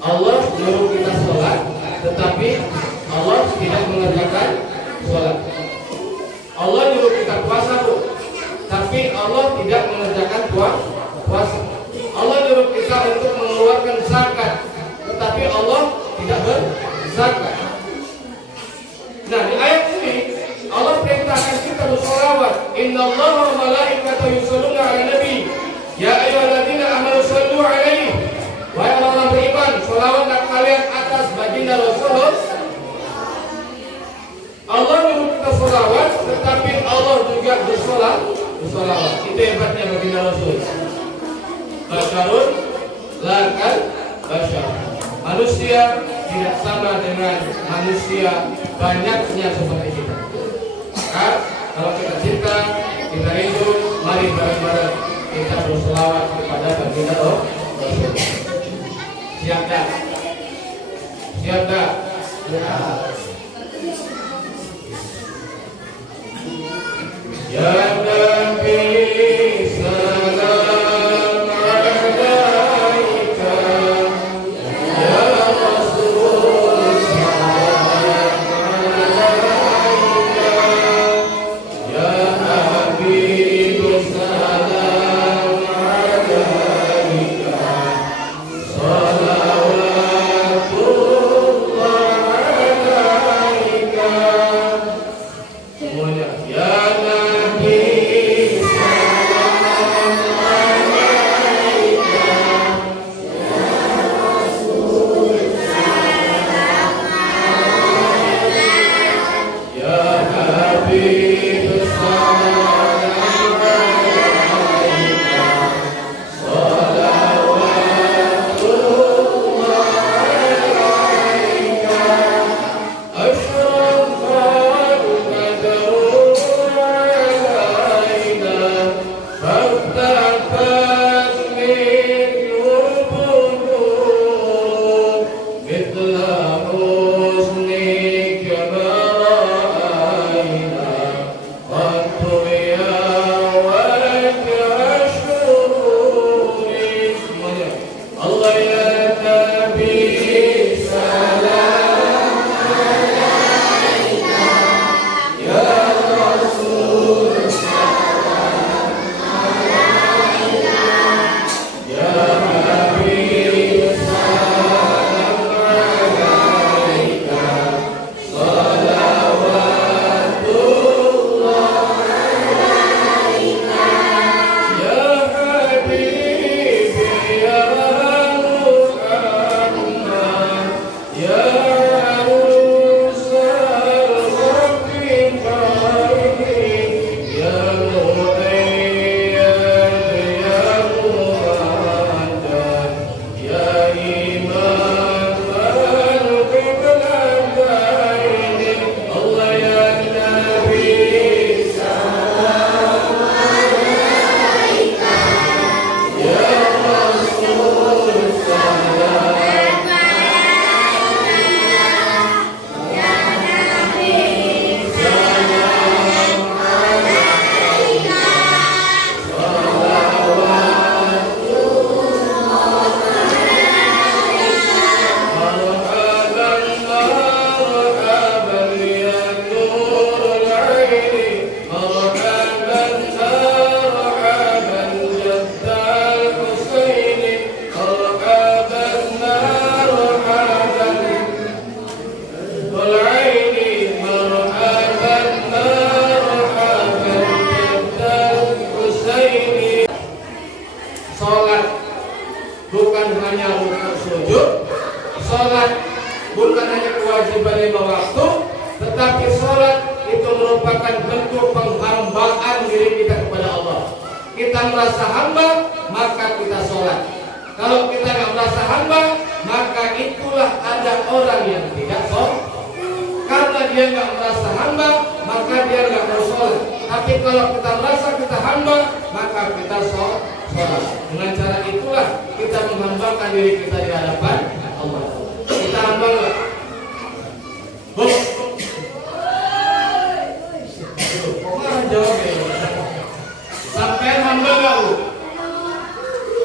Allah menyuruh kita sholat, tetapi Allah tidak mengerjakan sholat. Allah menyuruh kita puasa, tapi Allah tidak mengerjakan puasa. Allah menyuruh kita untuk mengeluarkan zakat, tetapi Allah tidak berzakat. Nah, di ayat ini Allah perintahkan kita bersolawat. Innallaha wa malaikatahu yusholluna 'alan nabi. Ya ayyuhalladzina amanu shollu 'alaihi. Wahai orang beriman, sholawatlah kalian atas baginda Rasulullah. Allah menyuruh kita sholawat, tetapi Allah juga bersolawat. Itu hebatnya baginda Rasul. Basyarun lakal basyar. Manusia tidak sama dengan manusia banyaknya seperti kita. Maka kalau kita cinta, kita rindu, mari bareng-bareng kita berselawat kepada baginda Rasul. Siap dah? Siap dah? Ya Nabi salam alaika, ya Rasul salam alaika, ya Habib salam alaika, salawatullah alaika. Semuanya ya Sholat bukan hanya kewajiban 5 waktu, tetapi sholat itu merupakan bentuk penghambaan diri kita kepada Allah. Kita merasa hamba, maka kita sholat. Kalau kita nggak merasa hamba, maka itulah ada orang yang tidak sholat. Karena dia nggak merasa hamba, maka dia nggak mau sholat. Tapi kalau kita merasa kita hamba, maka kita sholat. Dengan cara itulah kita menghambakan diri kita di hadapan Allah. Kita hamba nggak? Bu, kok jawab ya? Sampai hamba nggak, Bu?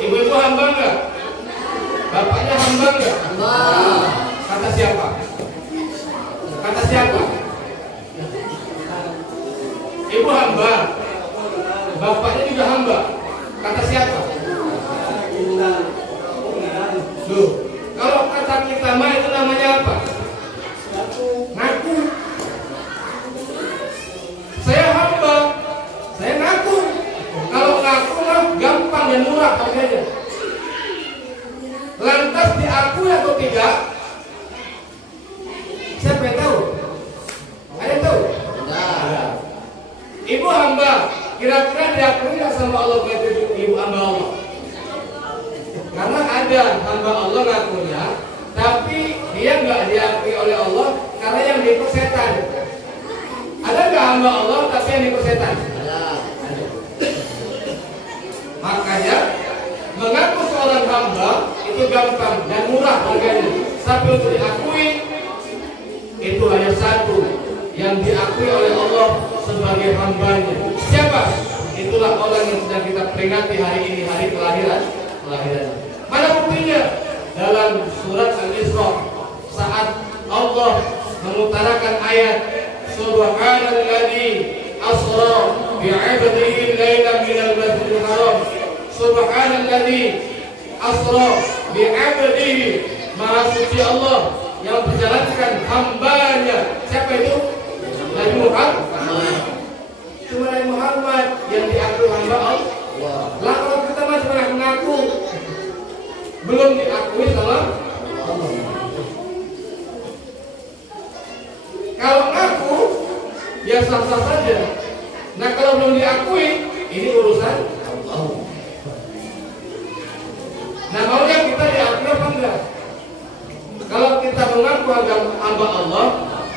Ibu-ibu hamba nggak? Bapaknya hamba hamba enggak? Kata siapa? Kata siapa? Ibu hamba, bapaknya juga hamba. Kata siapa? Loh, kalau kata kita mah itu namanya apa? Ngaku. Saya hamba, saya ngaku. Kalau ngaku mah gampang dan murah harganya. Lantas diakui atau tidak? Siapa yang tahu? Ada yang tahu? Tidak. Ibu hamba, kira-kira diakui nggak sama Allah itu ibu hamba Allah? Karena ada hamba Allah ngakunya, tapi dia nggak diakui oleh Allah karena yang diikut setan. Ada nggak hamba Allah tapi yang diikut setan? Ada. Makanya mengaku seorang hamba itu gampang dan murah harganya. Tapi untuk diakui itu hanya satu yang diakui oleh Allah sebagai hambanya. Siapa? Itulah orang yang sedang kita peringati hari ini, hari kelahiran. Mana buktinya? Dalam surat Al-Isra saat Allah mengutarakan ayat Subhanalladzi asra bi'abdihi lailan minal masjidil haram. Subhanalladzi asra bi'abdihi, Maha suci Allah yang menjalankan hambanya. Siapa itu? Nabi Muhammad. Cuma Nabi Muhammad yang diakui hamba Allah. Lah kalau kita mah cuma mengaku, belum diakui sama Allah. Kalau ngaku ya sah-sah saja. Nah kalau belum diakui, ini urusan Allah. Nah maunya kita diakui apa enggak? Kalau kita mengaku hamba Allah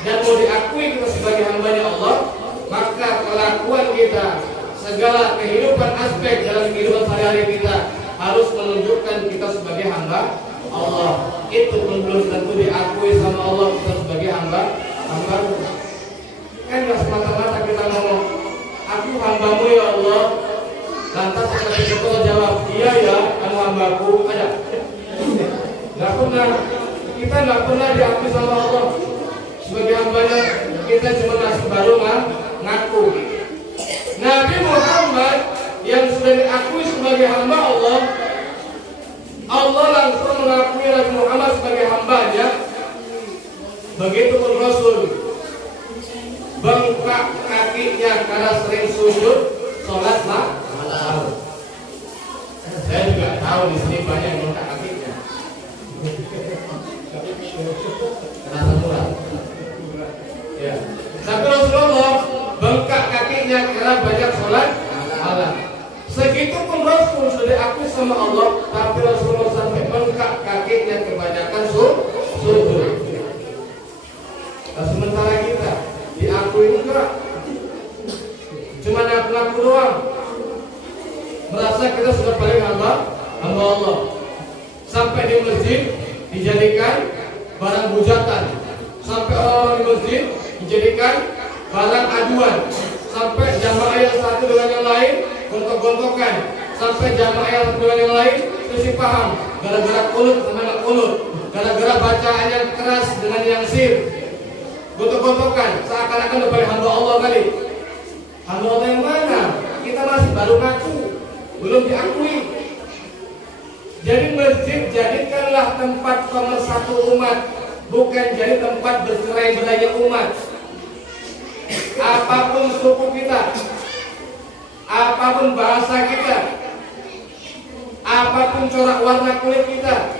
dan mau diakui kita sebagai hambanya Allah, maka kelakuan kita, segala kehidupan aspek dalam kehidupan sehari-hari kita harus menunjukkan kita sebagai hamba Allah. Itu pun belum tentu diakui sama Allah kita sebagai hamba. Kan gak semata-mata kita ngomong aku hambamu ya Allah, lantas kita jawab iya ya kamu hambaku. Ada? Gak pernah. Kita gak pernah diakui sama Allah sebagai hambanya. Kita cuma nasi baru ngaku. Nabi Muhammad yang sudah diakui sebagai hamba Allah, Allah langsung mengakui Nabi Muhammad sebagai hambanya. Begitupun Rasul, bengkak kakinya karena sering sujud sholat malam. Saya juga tahu di sini banyak yang bengkak kakinya. Kenapa murah? Ya. Tapi Rasulullah bengkak kakinya karena banyak sholat malam. Segitupun Rasul sudah diakui sama Allah, tapi Rasulullah sampai bengkak kakinya kebanyakan sujud. Sementara kita diakui enggak, cuma ngaku doang, merasa kita sudah paling hamba Allah. Sampai di masjid dijadikan barang hujatan, sampai orang di masjid dijadikan barang aduan, sampai jamaah yang satu dengan yang lain gontok-gontokan, sampai jamaah yang satu dengan yang lain selisih paham gara-gara kulut sama nggak kulut, gara-gara bacaan yang keras dengan yang sir, gontok-gontokan, seakan-akan udah paling hamba Allah kali. Hamba Allah yang mana? Kita masih baru ngaku, belum diakui. Jadi masjid jadikanlah tempat pemersatu umat, bukan jadi tempat bercerai-berainya umat. Apapun suku kita, apapun bahasa kita, apapun corak warna kulit kita,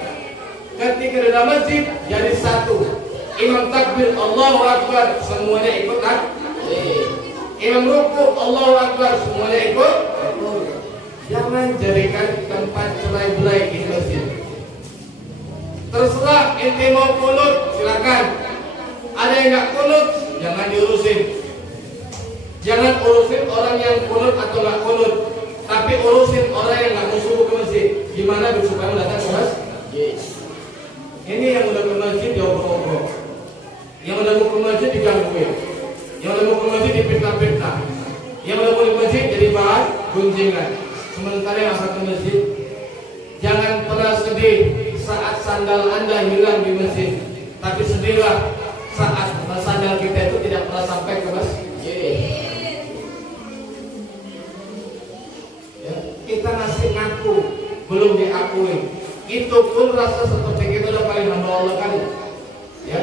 ketika di dalam masjid jadi satu. Imam takbir Allahu Akbar, semuanya ikut takbir. Imam ruku Allahu Akbar, semuanya ikut. Jangan jadikan tempat cerai-berai di masjid. Terserah ente mau kunut, silakan. Ada yang nggak kunut, jangan diurusin. Jangan urusin orang yang kunut atau nggak kunut, tapi urusin orang yang nggak musuh ke masjid. Gimana supaya datang ke masjid? Ini yang udah ke masjid diobrol-obrol, yang udah mau ke masjid digangguin, yang udah mau ke masjid dipitnah-pitnah, yang udah mau ke masjid jadi bahan gunjingan. Sementara yang akan ke masjid, jangan pernah sedih saat sandal Anda hilang di masjid, tapi sedihlah saat sandal kita itu tidak pernah sampai ke masjid. Ya, kita masih ngaku, belum diakui. Itu pun rasa seperti kita udah paling hamba Allah kali. Ya,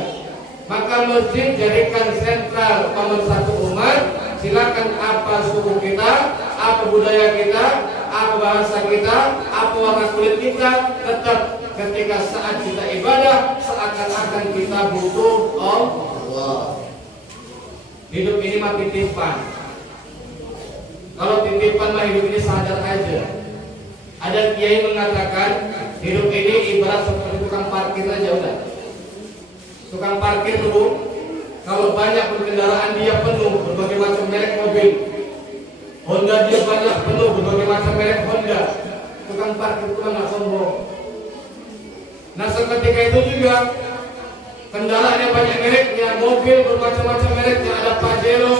maka masjid jadikan sentral pemersatu umat. Silakan apa suku kita, apa budaya kita, apa bahasa kita, apa warna kulit kita, tetap ketika saat kita ibadah seakan-akan kita butuh Allah. Hidup ini mah titipan. Kalau titipan mah hidup ini sadar aja. Ada kiai mengatakan hidup ini ibarat seperti tukang parkir aja udah. Tukang parkir dulu, kalau banyak kendaraan dia penuh berbagai macam merek mobil. Honda dia banyak penuh berbagai macam merek Honda. Tukang parkir itu nggak sombong. Nah seketika itu juga kendaraan yang banyak mereknya, mobil bermacam-macam mereknya, ada Pajero,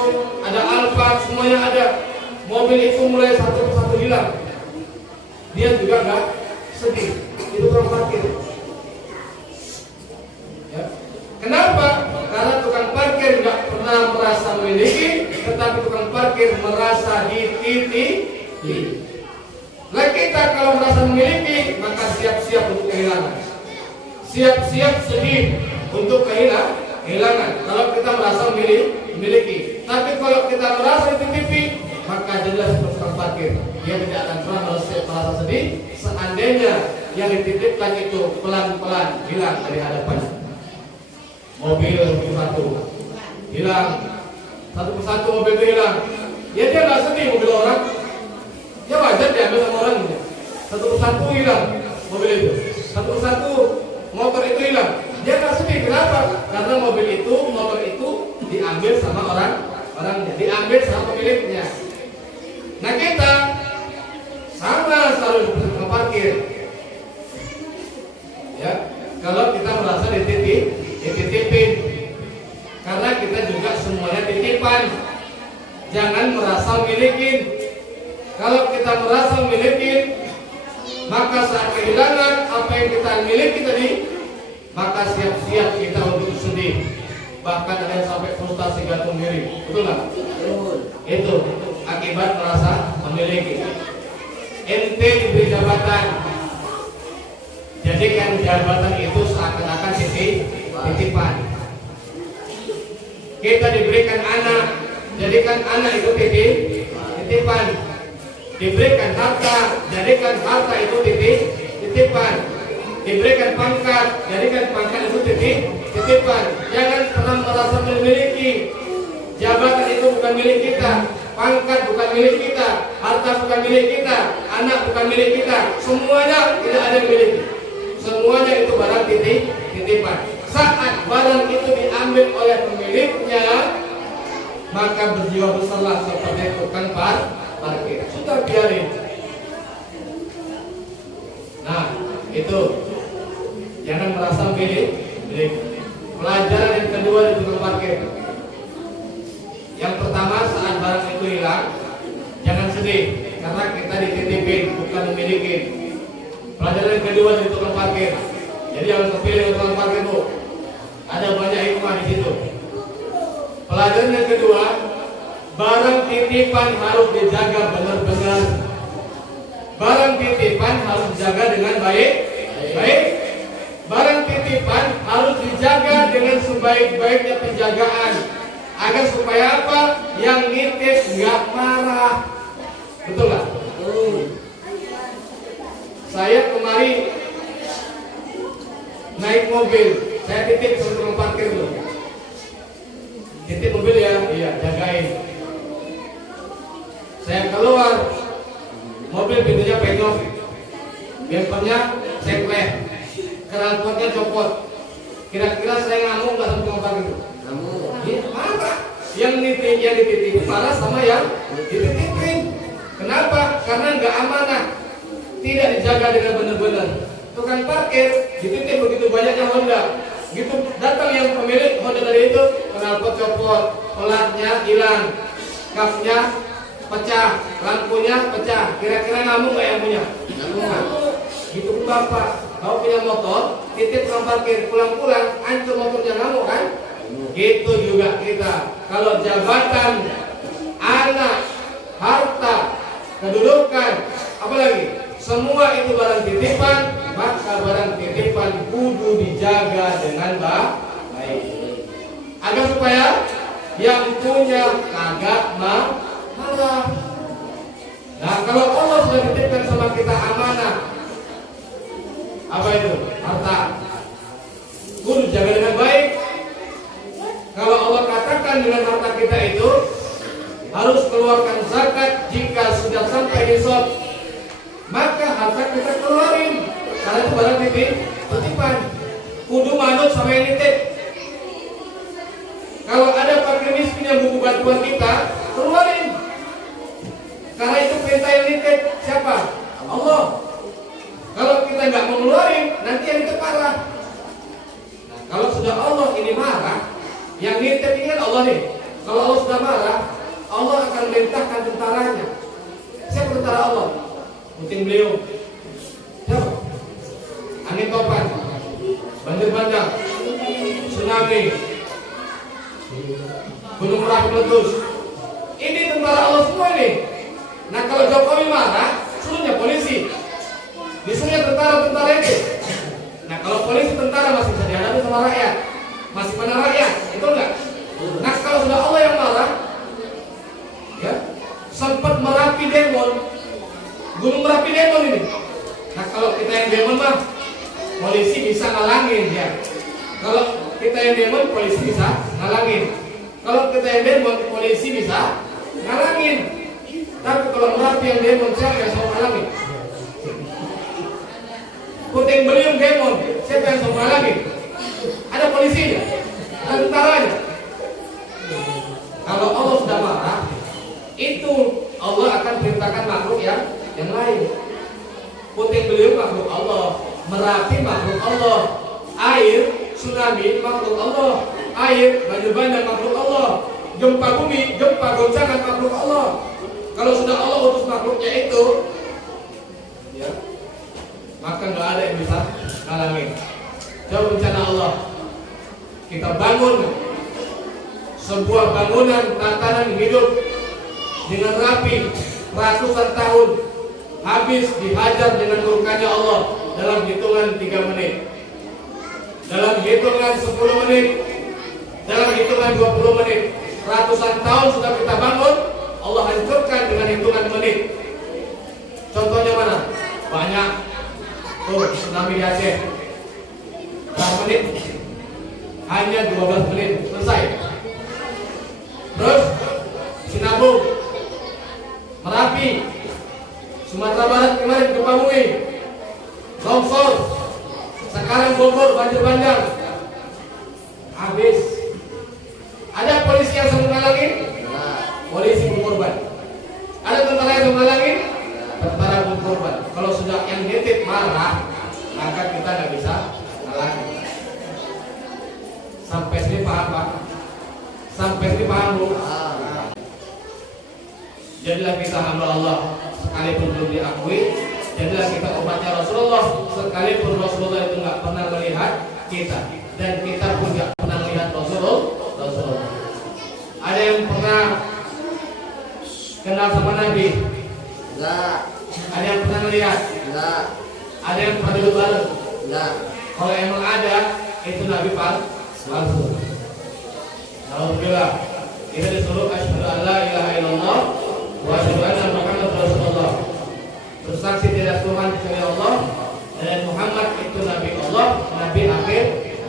ada Alphard, semuanya ada. Mobil itu mulai satu persatu hilang. Dia juga nggak sedih. Itu tukang parkir. Ya. Kenapa? Karena tukang parkir nggak pernah merasa memiliki, tetapi tukang parkir merasa dititipi. Lah kita kalau merasa memiliki, maka siap-siap untuk kehilangan. Siap-siap sedih untuk kehilangan. Kalau kita merasa memiliki. Tapi kalau kita merasa dititipi, maka jelas tukang parkir dia tidak akan pernah merasa sedih seandainya yang dititipkan itu pelan-pelan hilang dari hadapannya. Mobil satu hilang, satu persatu mobil itu hilang. Ya dia nggak sedih mobil orang. Ya wajar diambil sama orang. Satu persatu hilang mobil itu. Satu persatu motor itu hilang. Dia nggak sedih. Kenapa? Karena mobil itu, motor itu diambil sama orangnya, diambil sama pemiliknya. Nah kita sama selalu parkir. Ya, kalau kita merasa dititipin, karena kita juga semuanya titipan. Jangan merasa milikin. Kalau kita merasa milikin, maka saat kehilangan apa yang kita miliki tadi, maka siap-siap kita untuk sedih. Bahkan ada yang sampai frustasi gantung diri. Betul nggak? Itu akibat merasa memiliki. Ente diberi jabatan, jadikan jabatan itu seakan-akan titipan. Kita diberikan anak, jadikan anak itu titipan. Diberikan harta, jadikan harta itu titipan. Diberikan pangkat, jadikan pangkat itu titipan. Jangan pernah merasa memiliki. Jabatan itu bukan milik kita, pangkat bukan milik kita, harta bukan milik kita, anak bukan milik kita. Semuanya tidak ada yang milik. Semuanya itu barang titipan. Saat barang itu diambil oleh pemiliknya, maka berjiwa besarlah seperti tukang parkir. Sudah biarin. Nah, itu jangan merasa milik. Pelajaran yang kedua di tukang parkir. Yang pertama, saat barang itu hilang, jangan sedih karena kita dititipin, bukan memiliki. Pelajaran yang kedua di tukang parkir. Jadi jangan terpilih tukang parkir bu. Ada banyak hikmah di situ. Pelajaran yang kedua, barang titipan harus dijaga benar-benar. Barang titipan harus dijaga dengan baik. Barang titipan harus dijaga dengan sebaik-baiknya penjagaan. Agar supaya apa? Yang nitip nggak marah. Betul nggak? Saya kemarin naik mobil, saya titip ke tukang parkir dulu. Titip mobil ya, iya, jagain. Saya keluar, mobil pintunya penyok, bempernya sekleh, knalpotnya copot. Kira-kira saya ngamuk nggak sama tukang parkir? Ngamuk. Ya, marah. Yang dititipin marah sama yang dititipin. Kenapa? Karena nggak amanah, tidak dijaga dengan benar-benar. Tukang parkir dititip begitu banyaknya Honda. Gitu datang yang pemilik Honda tadi itu, knalpot copot, pelatnya hilang, kapnya pecah, lampunya pecah. Kira-kira ngamuk nggak yang punya? Ngamuk. Gitu bapak. Kau punya motor, titip tukang parkir, pulang-pulang, hancur motornya ngamuk kan? Gitu juga kita. Kalau jabatan, anak, harta, kedudukan, apalagi semua itu barang titipan, maka barang titipan kudu dijaga dengan baik. Agar supaya yang punya kagak marah. Nah, kalau Allah sudah titipkan sama kita amanah, apa itu? Harta. Kudu jaga dengan baik. Kalau Allah katakan dengan harta kita itu harus keluarkan zakat jika sudah sampai nisab, maka harta kita keluarin. Karena itu barang titipan. Kudu manut sama yang nitip. Kalau ada fakir miskin yang butuh bantuan kita, keluarin. Karena itu perintah yang nitip siapa? Allah. Kalau kita nggak mau ngeluarin, nanti yang itu parah. Nah, kalau sudah Allah ini marah, yang nitip ini kan Allah nih. Kalau Allah sudah marah, Allah akan merintahkan tentaranya. Siapa tentara Allah? Puting beliung. Siapa? Angin topan, banjir bandang, tsunami, gunung Merapi meletus. Ini tentara Allah semua ini. Nah, kalau Jokowi marah, suruhnya polisi, disuruhnya tentara itu. Nah, kalau polisi tentara masih bisa dihadapi sama rakyat, masih mana rakyat, itu enggak. Nah, kalau sudah Allah yang marah, ya, sempat Merapi demon, gunung Merapi demon ini. Nah, kalau kita yang demon mah, polisi bisa ngalangin ya. Kalau kita yang demon, polisi bisa ngalangin. Kalau kita yang demon, polisi bisa ngalangin. Tapi kalau Merapi yang demon, siapa yang mau ngalangin? Puting beliung demon, siapa yang mau ngalangin? Ada polisinya, ada tentaranya. Kalau Allah sudah marah, itu Allah akan perintahkan makhluk yang lain. Puting beliung makhluk Allah, Merapi makhluk Allah, air, tsunami makhluk Allah, air, banjir bandang makhluk Allah, gempa bumi, gempa goncangan makhluk Allah. Kalau sudah Allah utus makhluknya itu, ya, maka nggak ada yang bisa ngalangin. Jauh bencana Allah, kita bangun sebuah bangunan tatanan hidup dengan rapi ratusan tahun, habis dihajar dengan murkanya Allah dalam hitungan 3 menit, dalam hitungan 10 menit, dalam hitungan 20 menit. Ratusan tahun sudah kita bangun, Allah hancurkan dengan hitungan menit. Contohnya mana? Banyak. Tuh, tsunami di Aceh. Berapa menit? Hanya 12 menit selesai. Terus Sinabung, Merapi, Sumatera Barat kemarin gempa bumi, longsor, sekarang Bogor banjir bandang, habis. Ada polisi yang sanggup ngalangin? Polisi berkorban. Ada tentara yang sanggup ngalangin? Tentara berkorban. Kalau sudah yang nitip marah, maka kita nggak bisa ngalangin. Sampai sini paham Pak? Sampai sini paham Bu? Jadilah kita hamba Allah sekalipun belum diakui. Jadilah kita umatnya Rasulullah sekalipun Rasulullah itu nggak pernah melihat kita, dan kita pun nggak pernah melihat Rasulullah. Ada yang pernah kenal sama Nabi? Enggak. Ada yang pernah melihat? Enggak. Ada yang pernah duduk bareng? Enggak. Kalau emang ada, itu Nabi palsu. Alhamdulillah, kita disuruh asyhadu an la ilaha illallah wa asyhadu anna Muhammadar Rasulullah, bersaksi tidak Tuhan kecuali Allah, dan Muhammad itu Nabi Allah, Nabi akhir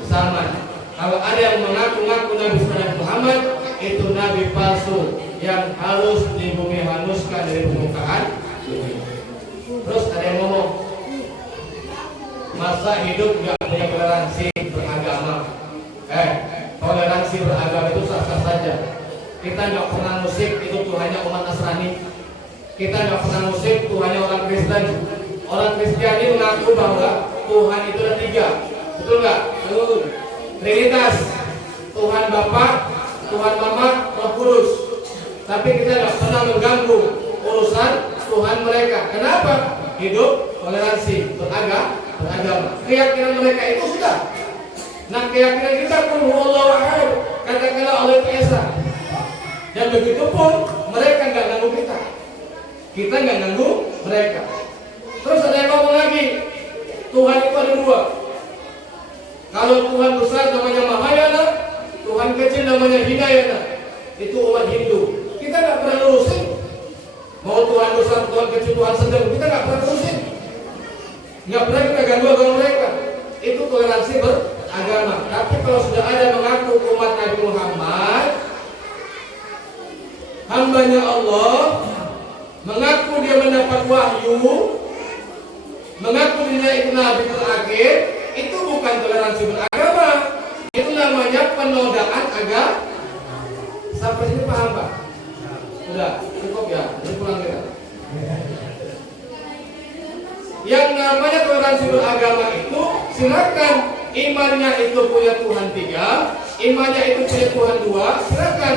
zaman. Kalau ada yang mengaku-ngaku Nabi Muhammad, itu Nabi palsu yang harus di bumi hanuskan dari permukaan bumi. Terus ada yang ngomong, masa hidup gak punya toleransi beragama? Toleransi beragama itu sah-sah saja. Kita gak pernah musik, itu Tuhannya umat Nasrani. Kita gak pernah musik, Tuhannya orang Kristen. Orang Kristiani mengaku bahwa Tuhan itu ada 3. Betul gak? Betul. Trinitas, Tuhan Bapa, Tuhan Mama, Roh Kudus. Tapi kita nggak pernah mengganggu urusan Tuhan mereka. Kenapa? Hidup toleransi beragama. beragama. Keyakinan mereka itu sudah. Nah, keyakinan kita pun Allahu ahad, katakanlah Allah itu esa. Dan begitu pun mereka nggak ganggu kita. Kita nggak ganggu mereka. Terus ada yang ngomong lagi, Tuhan itu ada dua. Kalau Tuhan besar namanya Mahayana, Tuhan kecil namanya Hinayana. Itu umat Hindu. Kita nggak pernah lurusin. Mau Tuhan besar, Tuhan kecil, Tuhan sedang, kita nggak pernah lurusin. Nggak pernah kita ganggu agama mereka. Itu toleransi beragama. Tapi kalau sudah ada mengaku umat Nabi Muhammad, hambanya Allah, mengaku dia mendapat wahyu, mengaku dirinya itu Nabi terakhir, itu bukan toleransi beragama. Itu namanya penodaan agama. Sampai sini paham Pak? Sudah, cukup ya. Ini pulang kita. Yang namanya toleransi beragama itu, silakan imannya itu punya Tuhan 3, imannya itu punya Tuhan 2, silakan.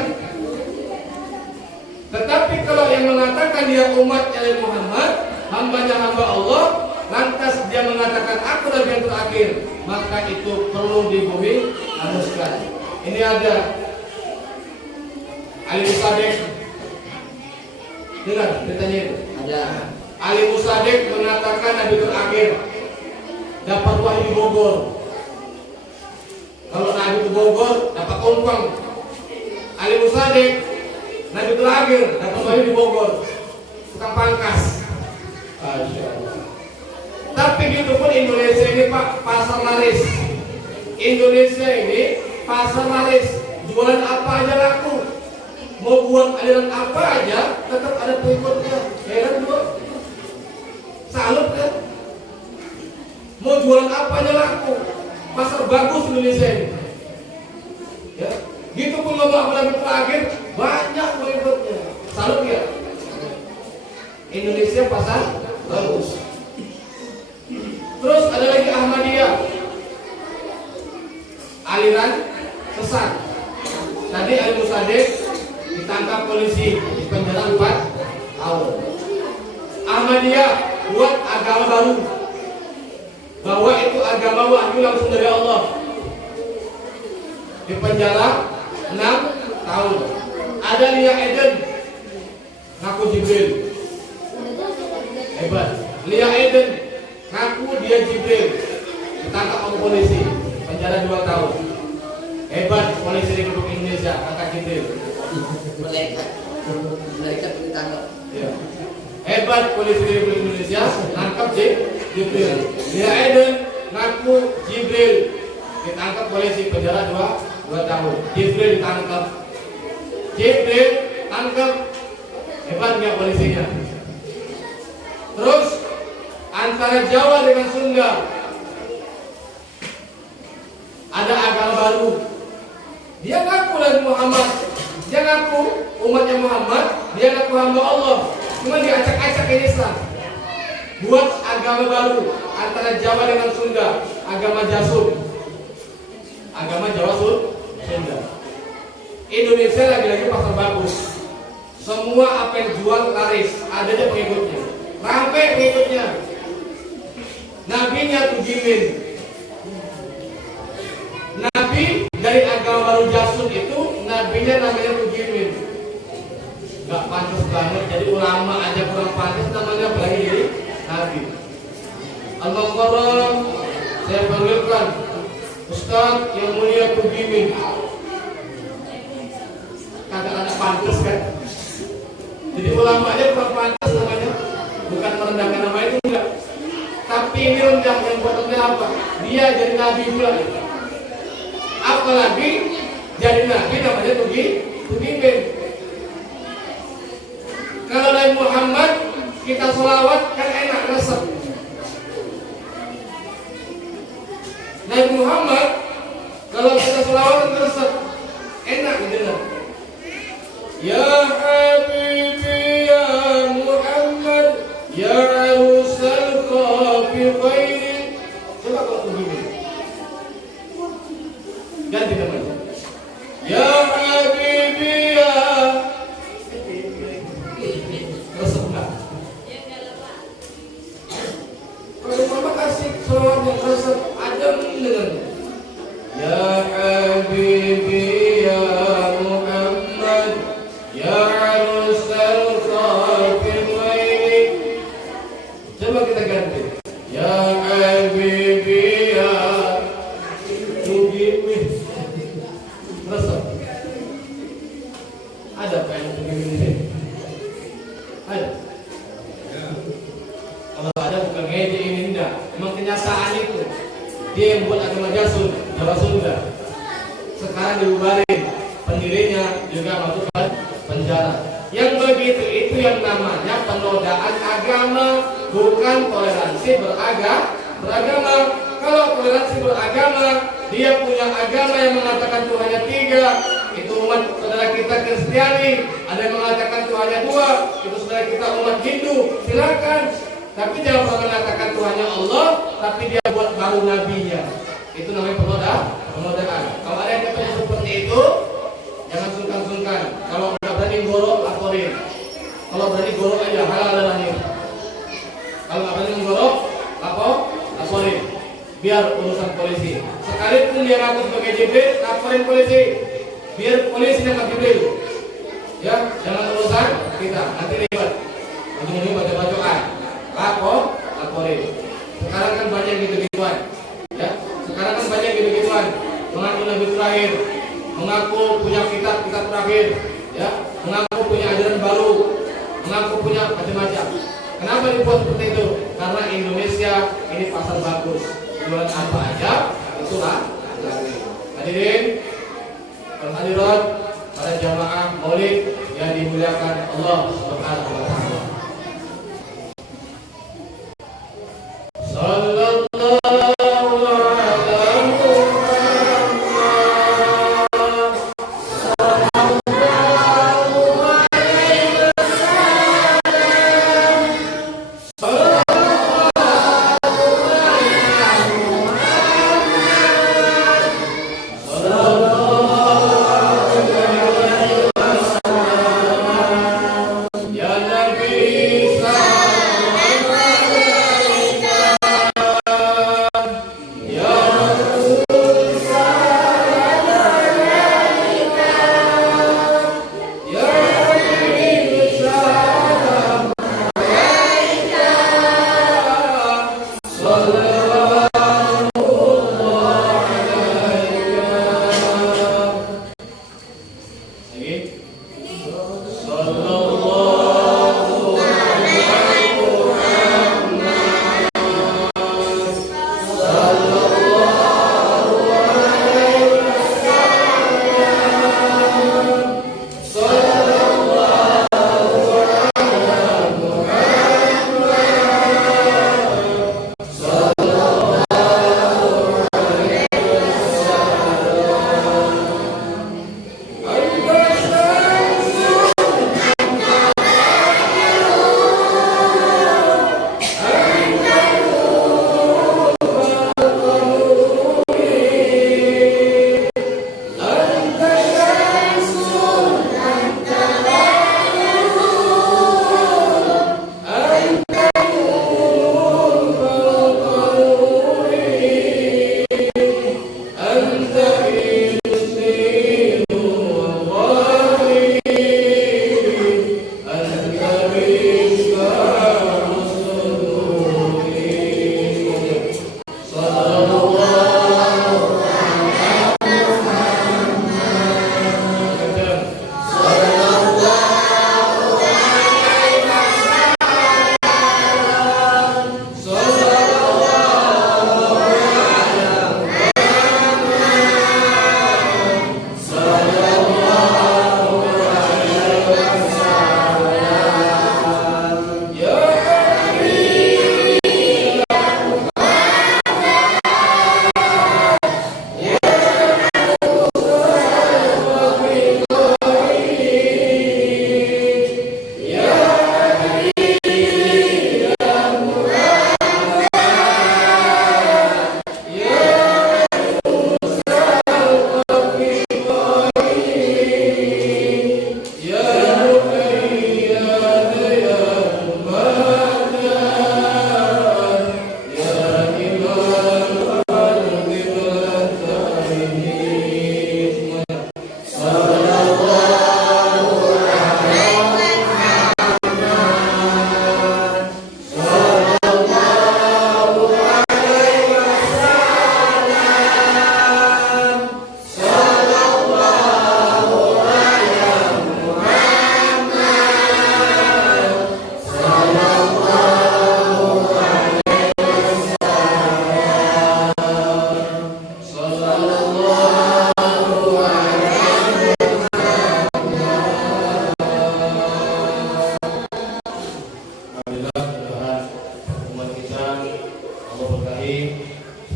Tetapi kalau yang mengatakan dia umat Nabi Muhammad, hambanya hamba Allah, lantas dia mengatakan aku Nabi yang terakhir, maka itu perlu dibumi haruskan. Ini ada Ali Musaddiq, dengar ceritanya itu. Ada Ali Musaddiq mengatakan Nabi terakhir, dapat wahyu di Bogor. Kalau Nabi di Bogor dapat umpang. Ali Musaddiq Nabi terakhir dapat wahyu di Bogor, tukang pangkas. Tapi gitu pun Indonesia ini Pak, pasar laris. Indonesia ini pasar laris, jualan apa aja laku. Mau buat aliran apa aja tetap ada pengikutnya. Heran juga, salut kan? Mau jualan apa aja laku. Pasar bagus Indonesia ini. Ya, gitu pun ngomong Nabi terakhir, banyak pengikutnya. Salut ya? Indonesia pasar bagus. Terus ada lagi Ahmadiyah, aliran sesat. Tadi Ali Musaddiq ditangkap polisi, di penjara 4 tahun. Ahmadiyah buat agama baru, bahwa itu agama wahyu langsung dari Allah, di penjara 6 tahun. Ada Lia Eden, ngaku Jibril, hebat. Lia Eden ngaku dia Jibril, ditangkap oleh polisi, penjara 2 tahun. Hebat polisi Republik Indonesia, angkat Jibril. Mereka ditangkap. Ya. Hebat polisi Republik Indonesia, nangkap Jibril. Lia Eden ngaku Jibril, ditangkap polisi, penjara 2 tahun. Jibril ditangkap. Jibril tangkap. Hebat nggak polisinya? Terus antara Jawa dengan Sunda ada agama baru. Dia ngaku Nabi Muhammad, dia ngaku umatnya Muhammad, dia ngaku hamba Allah. Cuma diacak-acak ini Islam. Buat agama baru antara Jawa dengan Sunda, agama Jasun. Agama Jawa Sunda. Indonesia lagi-lagi pasar bagus. Semua apa yang jual laris, ada aja pengikutnya. Ramai pengikutnya. Nabinya Tujimin. Nabi dari agama baru Jasun itu, nabinya namanya Tujimin. Gak pantas banget, jadi ulama aja kurang pantas namanya, apalagi jadi nabi. Al-Mukarram, saya panggilkan Ustaz yang mulia Tujimin. Kagak ada pantas kan? Jadi ulama aja kurang pantas namanya. Bukan merendahkan nama itu enggak. Tapi ini rendah, yang buat rendah apa? Dia jadi nabi pula. Apalagi jadi nabi namanya Tujimin. Kalau Nabi Muhammad kita sholawat kan enak, resep. Nabi Muhammad kalau kita sholawat kan resep, enak didengar. Ya Habibi ya Muhammad ya Rusal Qafi Khairin. Coba kalau Tujimin ganti namanya. Ya Habibi ya resep enggak? Kalau Muhammad kasih sholawat wih. Resep. Ada Pak yang begini di sini? Ada? Kalau ada bukan ngejek ini, enggak. Memang kenyataan itu. Dia yang buat agama Jasun, Jawa Sunda. Sekarang dibubarin, pendirinya juga masuk ke penjara. Yang begitu itu yang namanya penodaan agama, bukan toleransi beragama. Kalau toleransi beragama, dia punya agama yang mengatakan Tuhannya 3, itu umat saudara kita Kristiani. Ada yang mengatakan Tuhannya 2, itu saudara kita umat Hindu. Silakan. Tapi jangan pernah mengatakan Tuhannya Allah, tapi dia buat baru nabinya. Itu namanya penodaan. Kalau ada yang katanya seperti itu, jangan sungkan-sungkan. Kalau nggak berani gorok, laporin. Kalau berani gorok aja, halal darahnya. Kalau nggak berani gorok, laporin. Biar urusan polisi. Sekalipun dia ngaku sebagai Jibril, laporin polisi. Biar polisi yang Jibril. Ya, jangan urusan kita. Nanti ribet. Ujung-ujung baca-bacaan. Laporin. Sekarang kan banyak gitu-gituan. Ya, sekarang kan banyak gitu-gituan. Mengaku nabi terakhir, mengaku punya kitab terakhir, ya, mengaku punya ajaran baru, mengaku punya macam-macam. Kenapa dibuat seperti itu? Karena Indonesia ini pasar bagus, jualan apa aja itulah. Hadirin, hadirat, para jamaah Maulid yang dimuliakan Allah Subhanahu wa taala.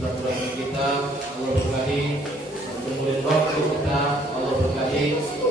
silaturahmi kita, Allah berkahi, kemudian waktu kita, Allah berkahi.